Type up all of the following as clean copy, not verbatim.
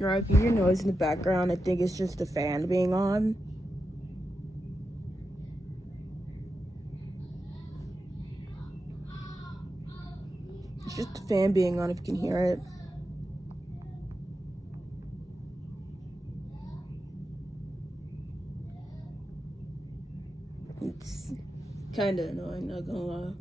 Alright, if you hear noise in the background, I think it's just the fan being on. It's just the fan being on if you can hear it. It's kind of annoying, not gonna lie.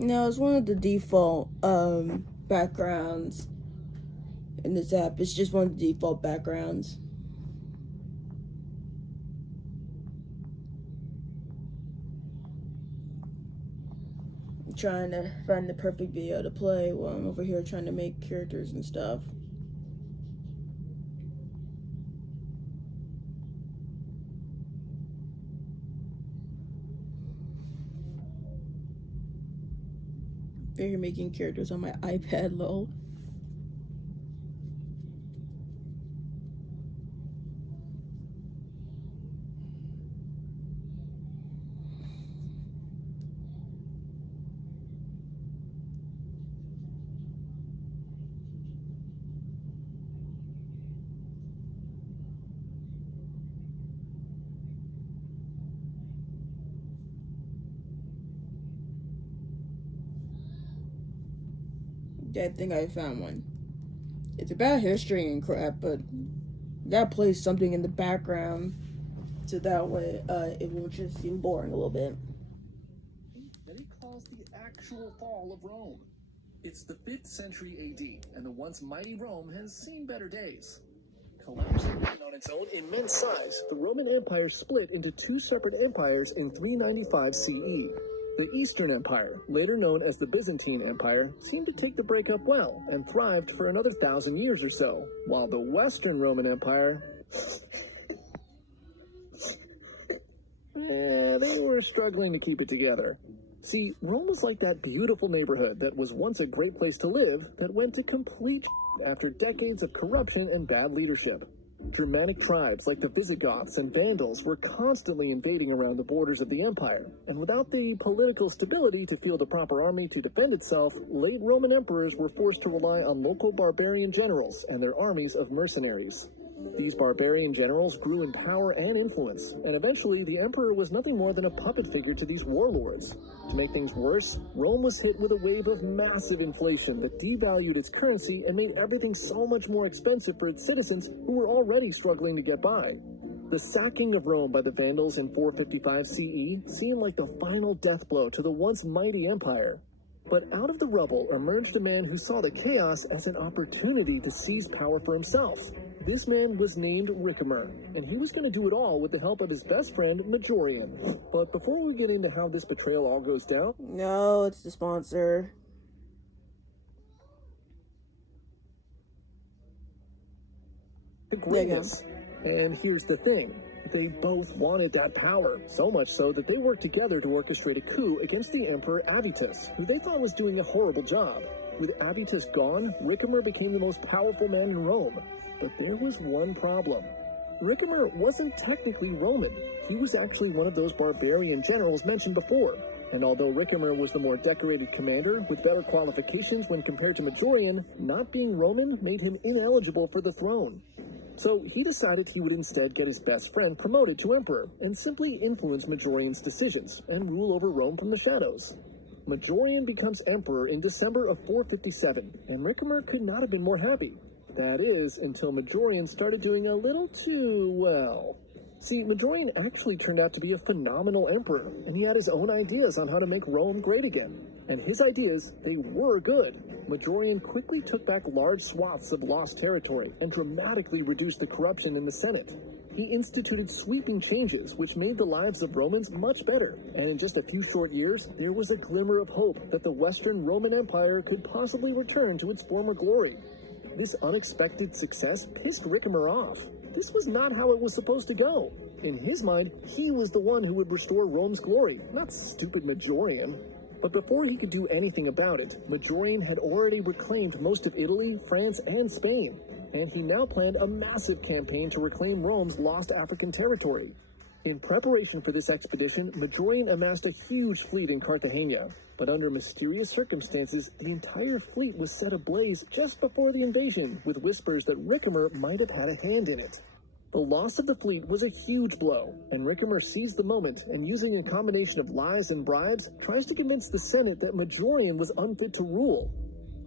No, it's one of the default backgrounds in this app. It's just one of the default backgrounds. I'm trying to find the perfect video to play while I'm over here trying to make characters and stuff. You're making characters on my iPad, lol. I think I found one. It's about history and crap, but that plays something in the background so that way it won't just seem boring a little bit. That he calls the actual fall of Rome. It's the 5th century AD, and the once mighty Rome has seen better days. Collapsing on its own immense size, the Roman Empire split into 2 separate empires in 395 CE. The Eastern Empire, later known as the Byzantine Empire, seemed to take the breakup well and thrived for another 1,000 years or so, while the Western Roman Empire, they were struggling to keep it together. See, Rome was like that beautiful neighborhood that was once a great place to live that went to complete after decades of corruption and bad leadership. Germanic tribes like the Visigoths and Vandals were constantly invading around the borders of the empire, and without the political stability to field a proper army to defend itself, late Roman emperors were forced to rely on local barbarian generals and their armies of mercenaries. These barbarian generals grew in power and influence, and eventually the emperor was nothing more than a puppet figure to these warlords. To make things worse, Rome was hit with a wave of massive inflation that devalued its currency and made everything so much more expensive for its citizens who were already struggling to get by. The sacking of Rome by the Vandals in 455 CE seemed like the final death blow to the once mighty empire. But out of the rubble emerged a man who saw the chaos as an opportunity to seize power for himself. This man was named Ricimer, and he was going to do it all with the help of his best friend, Majorian. But before we get into how this betrayal all goes down... No, it's the sponsor. The greatness. And here's the thing. They both wanted that power, so much so that they worked together to orchestrate a coup against the Emperor Avitus, who they thought was doing a horrible job. With Avitus gone, Ricimer became the most powerful man in Rome. But there was one problem. Ricimer wasn't technically Roman. He was actually one of those barbarian generals mentioned before. And although Ricimer was the more decorated commander with better qualifications when compared to Majorian, not being Roman made him ineligible for the throne. So he decided he would instead get his best friend promoted to emperor and simply influence Majorian's decisions and rule over Rome from the shadows. Majorian becomes emperor in December of 457, and Ricimer could not have been more happy. That is, until Majorian started doing a little too well. See, Majorian actually turned out to be a phenomenal emperor, and he had his own ideas on how to make Rome great again. And his ideas, they were good. Majorian quickly took back large swaths of lost territory and dramatically reduced the corruption in the Senate. He instituted sweeping changes which made the lives of Romans much better, and in just a few short years, there was a glimmer of hope that the Western Roman Empire could possibly return to its former glory. This unexpected success pissed Ricimer off. This was not how it was supposed to go. In his mind, he was the one who would restore Rome's glory, not stupid Majorian. But before he could do anything about it, Majorian had already reclaimed most of Italy, France, and Spain, and he now planned a massive campaign to reclaim Rome's lost African territory. In preparation for this expedition, Majorian amassed a huge fleet in Cartagena, but under mysterious circumstances, the entire fleet was set ablaze just before the invasion, with whispers that Ricimer might have had a hand in it. The loss of the fleet was a huge blow, and Ricimer seized the moment and, using a combination of lies and bribes, tries to convince the Senate that Majorian was unfit to rule.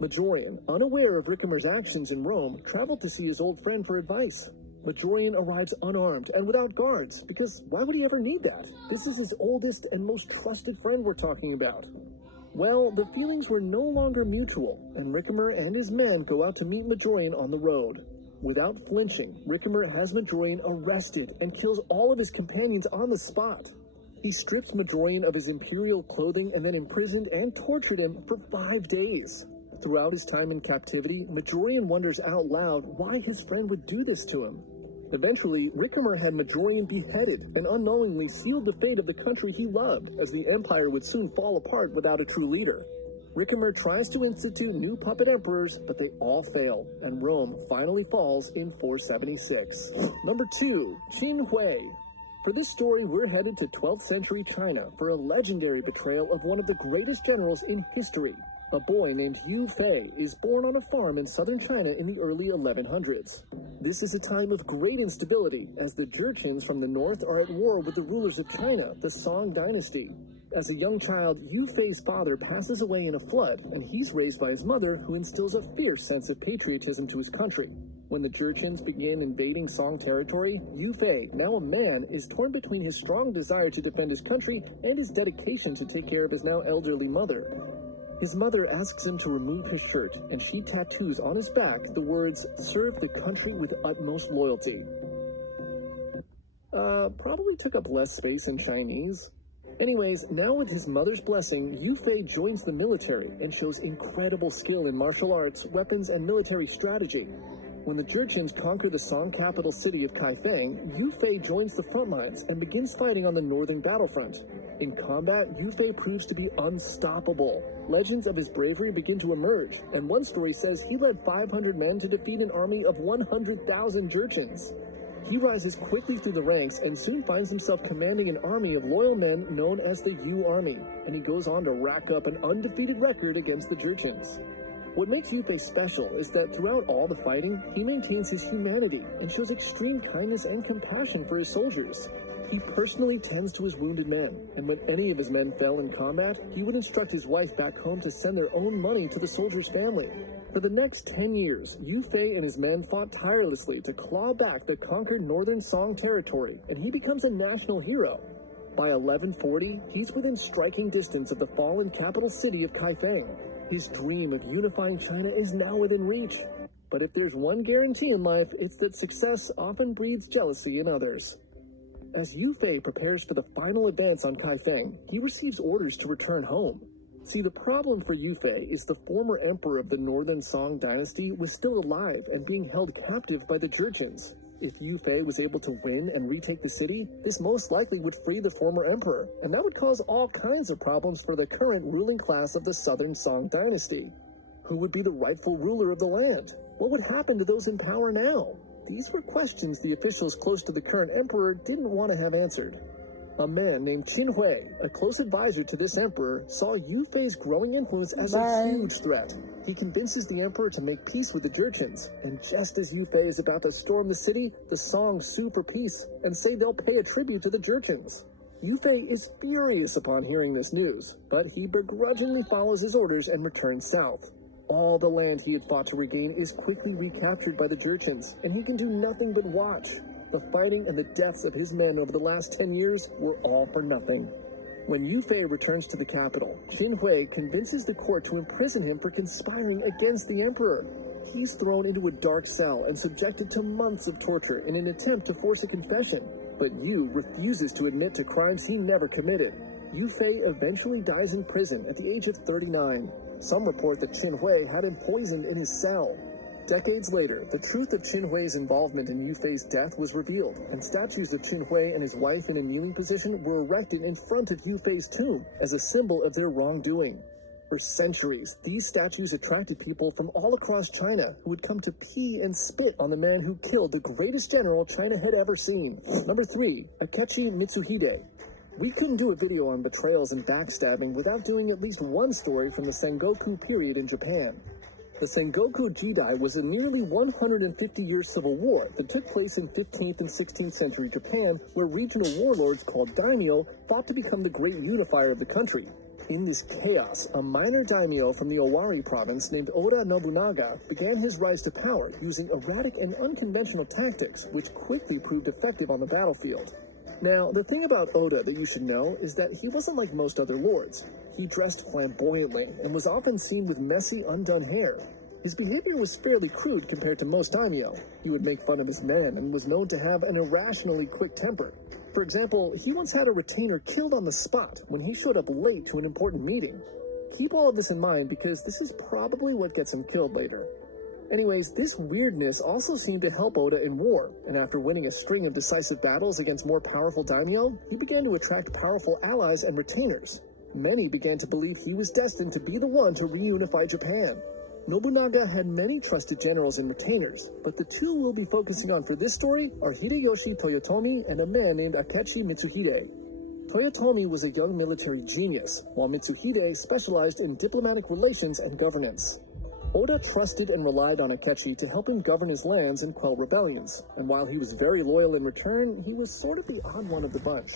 Majorian, unaware of Ricimer's actions in Rome, traveled to see his old friend for advice. Majorian arrives unarmed and without guards, because why would he ever need that? This is his oldest and most trusted friend we're talking about. Well, the feelings were no longer mutual, and Ricimer and his men go out to meet Majorian on the road. Without flinching, Ricimer has Majorian arrested and kills all of his companions on the spot. He strips Majorian of his imperial clothing and then imprisoned and tortured him for 5 days. Throughout his time in captivity, Majorian wonders out loud why his friend would do this to him. Eventually, Ricimer had Majorian beheaded and unknowingly sealed the fate of the country he loved, as the empire would soon fall apart without a true leader. Ricimer tries to institute new puppet emperors, but they all fail, and Rome finally falls in 476. Number 2, Qin Hui. For this story, we're headed to 12th century China for a legendary betrayal of one of the greatest generals in history. A boy named Yu Fei is born on a farm in southern China in the early 1100s. This is a time of great instability, as the Jurchens from the north are at war with the rulers of China, the Song dynasty. As a young child, Yu Fei's father passes away in a flood, and he's raised by his mother, who instills a fierce sense of patriotism to his country. When the Jurchens begin invading Song territory, Yu Fei, now a man, is torn between his strong desire to defend his country and his dedication to take care of his now elderly mother. His mother asks him to remove his shirt, and she tattoos on his back the words, "Serve the country with utmost loyalty." Probably took up less space in Chinese. Anyways, now with his mother's blessing, Yu Fei joins the military and shows incredible skill in martial arts, weapons, and military strategy. When the Jurchens conquer the Song capital city of Kaifeng, Yu Fei joins the front lines and begins fighting on the northern battlefront. In combat, Yu Fei proves to be unstoppable. Legends of his bravery begin to emerge, and one story says he led 500 men to defeat an army of 100,000 Jurchens. He rises quickly through the ranks and soon finds himself commanding an army of loyal men known as the Yu Army, and he goes on to rack up an undefeated record against the Jurchens. What makes Yu Fei special is that throughout all the fighting, he maintains his humanity and shows extreme kindness and compassion for his soldiers. He personally tends to his wounded men, and when any of his men fell in combat, he would instruct his wife back home to send their own money to the soldier's family. For the next 10 years, Yu Fei and his men fought tirelessly to claw back the conquered northern Song territory, and he becomes a national hero. By 1140, he's within striking distance of the fallen capital city of Kaifeng. His dream of unifying China is now within reach. But if there's one guarantee in life, it's that success often breeds jealousy in others. As Yu Fei prepares for the final advance on Kaifeng, he receives orders to return home. See, the problem for Yu Fei is the former emperor of the northern Song dynasty was still alive and being held captive by the Jurchens. If Yu Fei was able to win and retake the city, this most likely would free the former emperor, and that would cause all kinds of problems for the current ruling class of the southern Song dynasty. Who would be the rightful ruler of the land? What would happen to those in power now? These were questions the officials close to the current emperor didn't want to have answered. A man named Qin Hui, a close advisor to this emperor, saw Yu Fei's growing influence as a huge threat. He convinces the emperor to make peace with the Jurchens, and just as Yu Fei is about to storm the city, the Song sue for peace and say they'll pay a tribute to the Jurchens. Yu Fei is furious upon hearing this news, but he begrudgingly follows his orders and returns south. All the land he had fought to regain is quickly recaptured by the Jurchens, and he can do nothing but watch. The fighting and the deaths of his men over the last 10 years were all for nothing. When Yu Fei returns to the capital, Qin Hui convinces the court to imprison him for conspiring against the emperor. He's thrown into a dark cell and subjected to months of torture in an attempt to force a confession. But Yu refuses to admit to crimes he never committed. Yu Fei eventually dies in prison at the age of 39. Some report that Qin Hui had him poisoned in his cell. Decades later, the truth of Qin Hui's involvement in Yu Fei's death was revealed, and statues of Qin Hui and his wife in a kneeling position were erected in front of Yu Fei's tomb as a symbol of their wrongdoing. For centuries, these statues attracted people from all across China who would come to pee and spit on the man who killed the greatest general China had ever seen. Number 3, Akechi Mitsuhide. We couldn't do a video on betrayals and backstabbing without doing at least one story from the Sengoku period in Japan. The Sengoku Jidai was a nearly 150-year civil war that took place in 15th and 16th century Japan, where regional warlords called daimyo fought to become the great unifier of the country. In this chaos, a minor daimyo from the Owari province named Oda Nobunaga began his rise to power using erratic and unconventional tactics, which quickly proved effective on the battlefield. Now, the thing about Oda that you should know is that he wasn't like most other lords. He dressed flamboyantly and was often seen with messy, undone hair. His behavior was fairly crude compared to most daimyo. He would make fun of his men and was known to have an irrationally quick temper. For example, he once had a retainer killed on the spot when he showed up late to an important meeting. Keep all of this in mind because this is probably what gets him killed later. Anyways, this weirdness also seemed to help Oda in war, and after winning a string of decisive battles against more powerful daimyo, he began to attract powerful allies and retainers. Many began to believe he was destined to be the one to reunify Japan. Nobunaga had many trusted generals and retainers, but the two we'll be focusing on for this story are Hideyoshi Toyotomi and a man named Akechi Mitsuhide. Toyotomi was a young military genius, while Mitsuhide specialized in diplomatic relations and governance. Oda trusted and relied on Akechi to help him govern his lands and quell rebellions, and while he was very loyal in return, he was sort of the odd one of the bunch.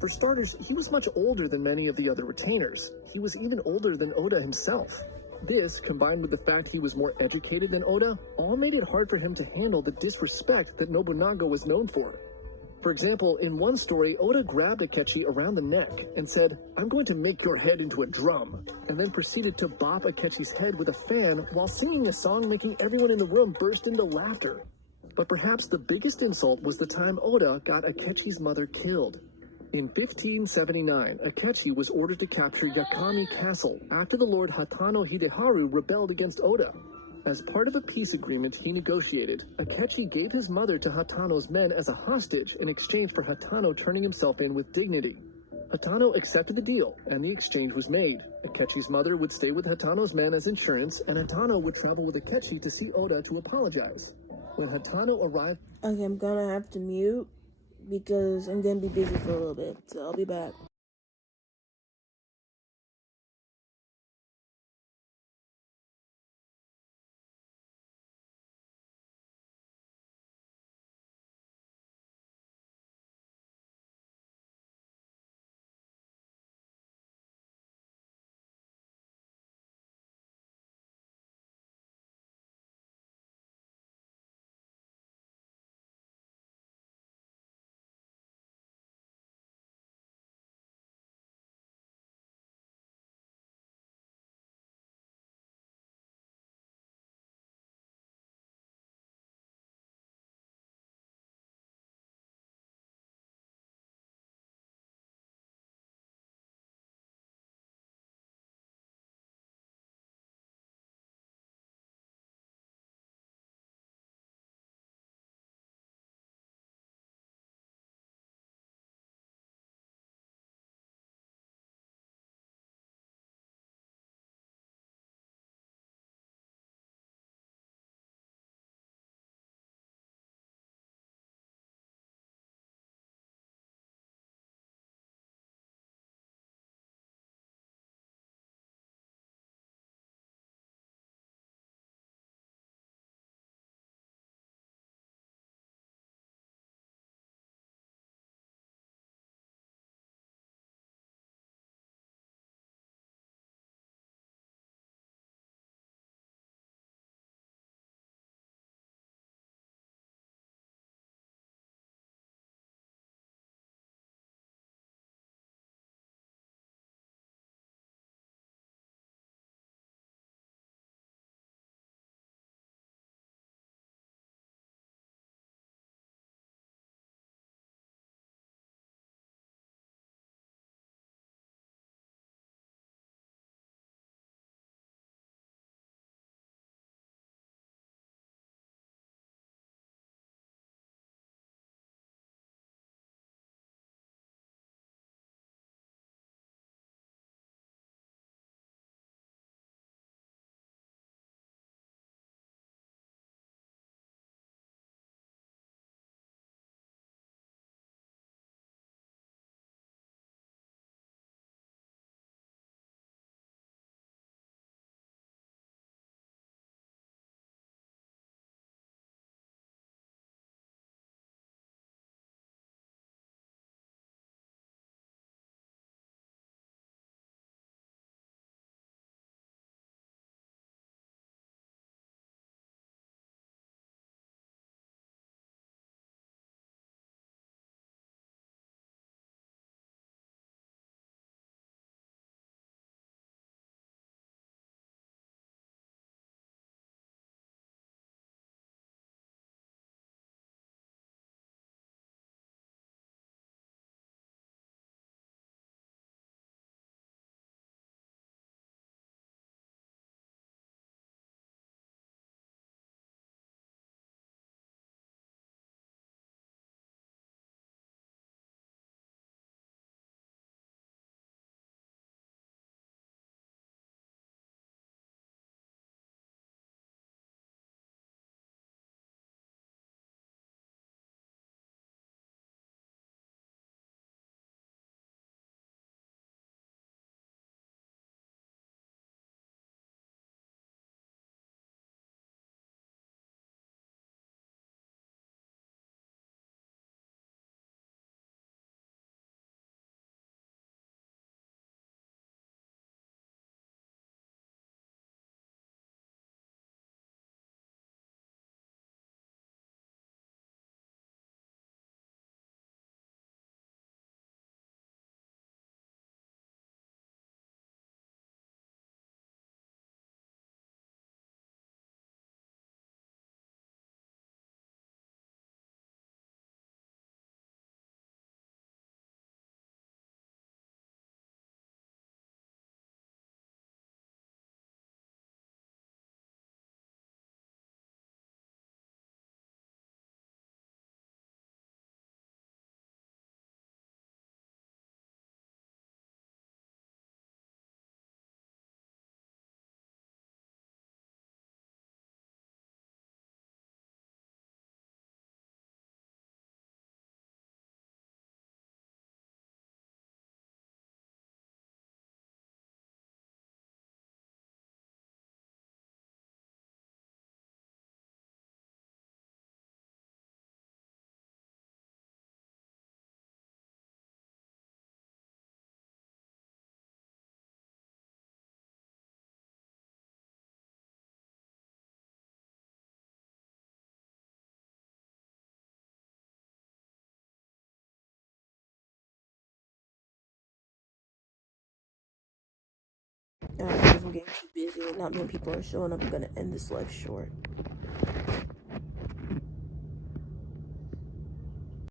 For starters, he was much older than many of the other retainers. He was even older than Oda himself. This, combined with the fact he was more educated than Oda, all made it hard for him to handle the disrespect that Nobunaga was known for. For example, in one story, Oda grabbed Akechi around the neck and said, "I'm going to make your head into a drum," and then proceeded to bop Akechi's head with a fan while singing a song making everyone in the room burst into laughter. But perhaps the biggest insult was the time Oda got Akechi's mother killed. In 1579, Akechi was ordered to capture Yakami Castle after the Lord Hatano Hideharu rebelled against Oda. As part of a peace agreement he negotiated, Akechi gave his mother to Hatano's men as a hostage in exchange for Hatano turning himself in with dignity. Hatano accepted the deal, and the exchange was made. Akechi's mother would stay with Hatano's men as insurance, and Hatano would travel with Akechi to see Oda to apologize. When Hatano arrived... Okay, I'm gonna have to mute because I'm gonna be busy for a little bit, so I'll be back. Because I'm getting too busy and not many people are showing up, I'm gonna end this life short.